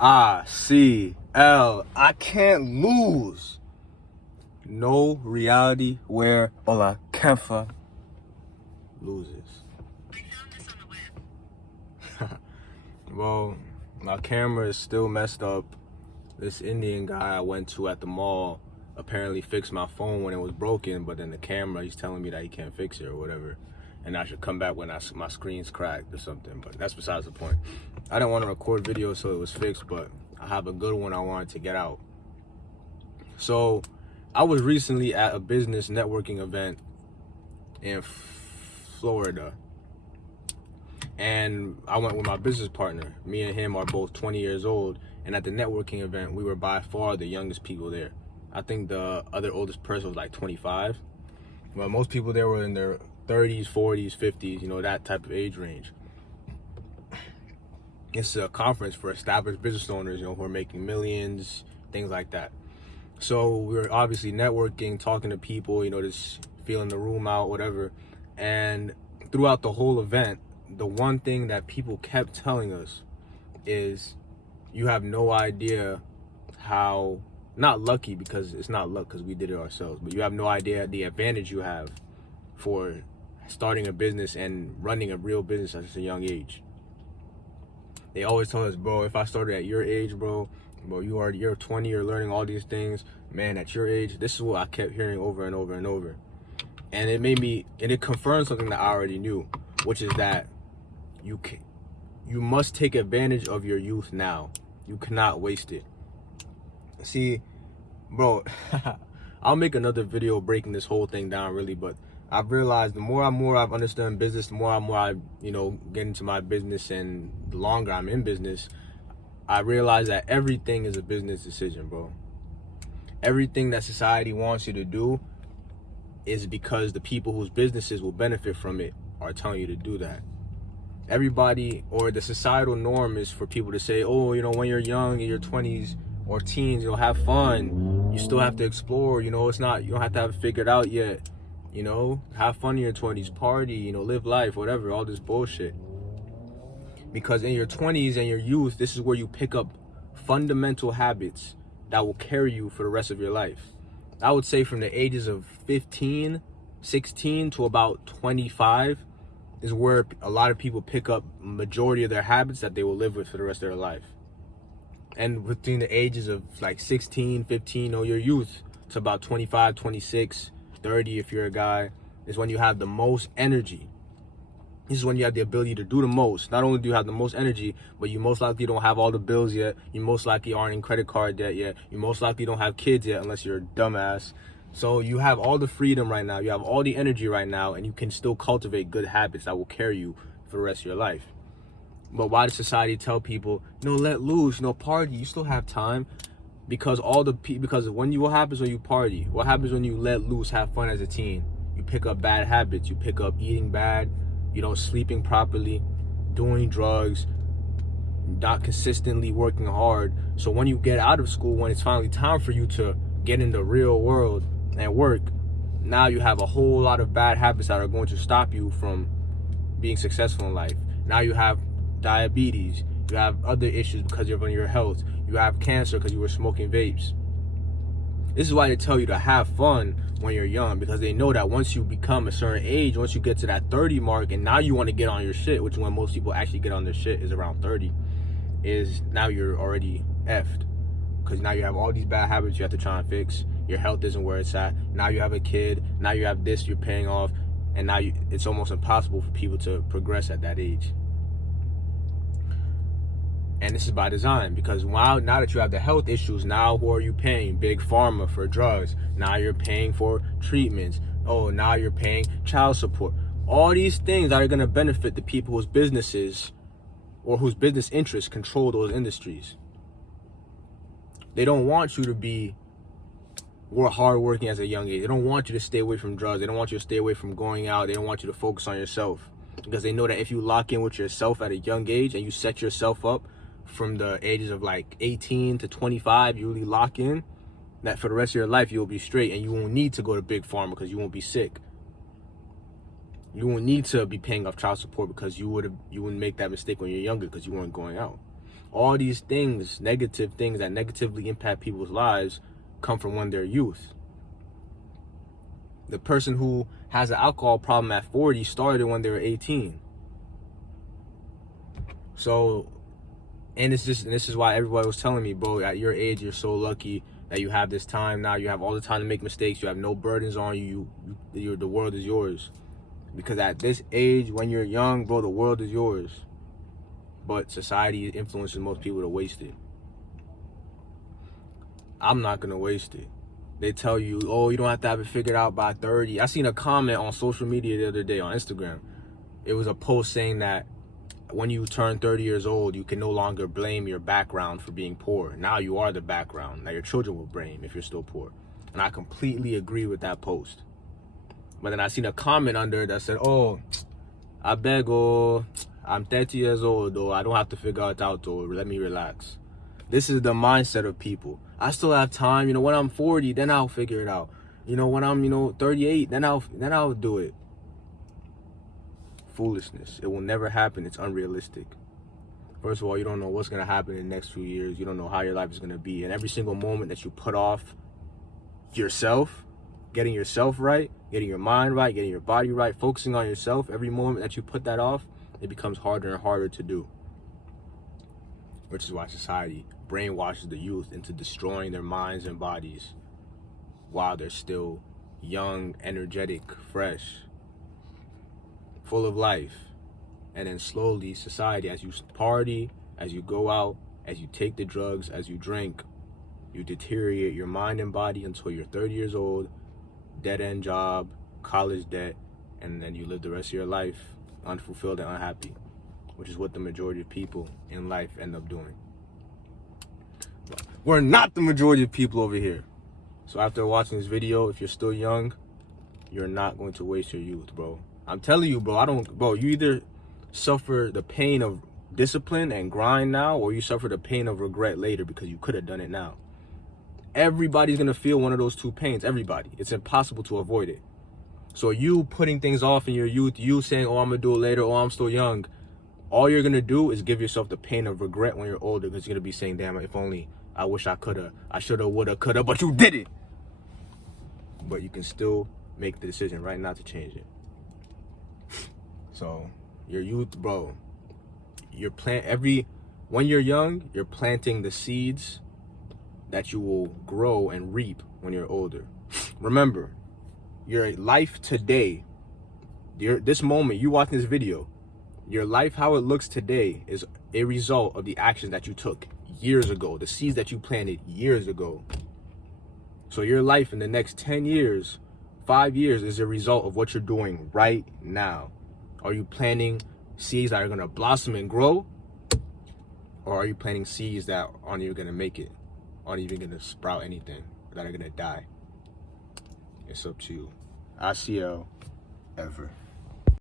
icLAAo. I can't lose. No reality where Ola Kemfa loses. I found this on the web. Well, my camera is still messed up. This Indian guy I went to at the mall apparently fixed my phone when it was broken, but then the camera, he's telling me that he can't fix it or whatever, and I should come back when my screen's cracked or something, but that's besides the point. I didn't want to record video, so it was fixed, but I have a good one I wanted to get out. So I was recently at a business networking event in Florida, and I went with my business partner. Me and him are both 20 years old, and at the networking event, we were by far the youngest people there. I think the other oldest person was like 25. Well, most people there were in their 30s, 40s, 50s, you know, that type of age range. It's a conference for established business owners, you know, who are making millions, things like that. So we were obviously networking, talking to people, you know, just feeling the room out, whatever. And throughout the whole event, the one thing that people kept telling us is, you have no idea how, not lucky, because it's not luck because we did it ourselves, but you have no idea the advantage you have for starting a business and running a real business at such a young age. They always tell us, bro, if I started at your age, bro, you're 20, you're learning all these things, man, at your age. This is what I kept hearing over and over and over. And it made me, and it confirmed something that I already knew, which is that you must take advantage of your youth now. You cannot waste it. See, bro, I'll make another video breaking this whole thing down really, but I've realized the more I've understood business, the more I, you know, get into my business, and the longer I'm in business, I realize that everything is a business decision, bro. Everything that society wants you to do is because the people whose businesses will benefit from it are telling you to do that. Everybody, or the societal norm, is for people to say, oh, you know, when you're young, in your 20s or teens, you'll have fun. You still have to explore, you know, it's not, you don't have to have it figured out yet. You know, have fun in your 20s, party, you know, live life, whatever, all this bullshit. Because in your 20s and your youth, this is where you pick up fundamental habits that will carry you for the rest of your life. I would say from the ages of 15, 16 to about 25 is where a lot of people pick up majority of their habits that they will live with for the rest of their life. And between the ages of like 16, 15, or your youth, to about 25, 26, 30 if you're a guy, is when you have the most energy. This is when you have the ability to do the most. Not only do you have the most energy, but you most likely don't have all the bills yet. You most likely aren't in credit card debt yet. You most likely don't have kids yet, unless you're a dumbass. So you have all the freedom right now. You have all the energy right now, and you can still cultivate good habits that will carry you for the rest of your life. But why does society tell people, no, let loose, no, party? You still have time. Because what happens when you party? What happens when you let loose, have fun as a teen? You pick up bad habits. You pick up eating bad, you know, sleeping properly, doing drugs, not consistently working hard. So when you get out of school, when it's finally time for you to get in the real world and work, now you have a whole lot of bad habits that are going to stop you from being successful in life. Now you have diabetes, you have other issues because of your health, you have cancer because you were smoking vapes. This is why they tell you to have fun when you're young, because they know that once you become a certain age, once you get to that 30 mark, and now you want to get on your shit, which is when most people actually get on their shit, is around 30, is now you're already effed. Because now you have all these bad habits you have to try and fix. Your health isn't where it's at. Now you have a kid. Now you have this you're paying off. And now it's almost impossible for people to progress at that age. And this is by design, because now that you have the health issues, now who are you paying? Big pharma for drugs. Now you're paying for treatments. Oh, now you're paying child support. All these things that are going to benefit the people whose businesses or whose business interests control those industries. They don't want you to be hardworking as a young age. They don't want you to stay away from drugs. They don't want you to stay away from going out. They don't want you to focus on yourself, because they know that if you lock in with yourself at a young age and you set yourself up from the ages of like 18 to 25, you really lock in, that for the rest of your life you'll be straight, and you won't need to go to big pharma because you won't be sick. You won't need to be paying off child support because you wouldn't make that mistake when you're younger because you weren't going out. All these things, negative things that negatively impact people's lives, come from when they're youth. The person who has an alcohol problem at 40 started when they were 18. So, and this is why everybody was telling me, bro, at your age, you're so lucky that you have this time now. You have all the time to make mistakes. You have no burdens on you. The world is yours. Because at this age, when you're young, bro, the world is yours. But society influences most people to waste it. I'm not going to waste it. They tell you, oh, you don't have to have it figured out by 30. I seen a comment on social media the other day on Instagram. It was a post saying that when you turn 30 years old, you can no longer blame your background for being poor. Now you are the background. Now your children will blame if you're still poor. And I completely agree with that post. But then I seen a comment under that said, oh, I beg, oh, I'm 30 years old, though. I don't have to figure it out, though. Let me relax. This is the mindset of people. I still have time. You know, when I'm 40, then I'll figure it out. You know, when I'm, 38, then I'll do it. Foolishness. It will never happen. It's unrealistic. First of all, you don't know what's going to happen in the next few years. You don't know how your life is going to be. And every single moment that you put off yourself, getting yourself right, getting your mind right, getting your body right, focusing on yourself, every moment that you put that off, it becomes harder and harder to do. Which is why society brainwashes the youth into destroying their minds and bodies while they're still young, energetic, fresh, full of life. And then slowly society, as you party, as you go out, as you take the drugs, as you drink, you deteriorate your mind and body until you're 30 years old, dead-end job, college debt, and then you live the rest of your life unfulfilled and unhappy, which is what the majority of people in life end up doing. We're not the majority of people over here. So after watching this video, if you're still young, you're not going to waste your youth, bro. I'm telling you, bro, you either suffer the pain of discipline and grind now, or you suffer the pain of regret later because you could have done it now. Everybody's going to feel one of those two pains. Everybody. It's impossible to avoid it. So you putting things off in your youth, you saying, oh, I'm going to do it later, oh, I'm still young, all you're going to do is give yourself the pain of regret when you're older, because you're going to be saying, damn, if only I wish I could have, I should have, would have, could have, but you did it. But you can still make the decision right now to change it. So your youth, bro, when you're young, you're planting the seeds that you will grow and reap when you're older. Remember, your life today, this moment, you watching this video, your life, how it looks today, is a result of the actions that you took years ago, the seeds that you planted years ago. So your life in the next 10 years, 5 years, is a result of what you're doing right now. Are you planting seeds that are going to blossom and grow? Or are you planting seeds that aren't even going to make it? Aren't even going to sprout anything? That are going to die? It's up to you. icLAAo, ever.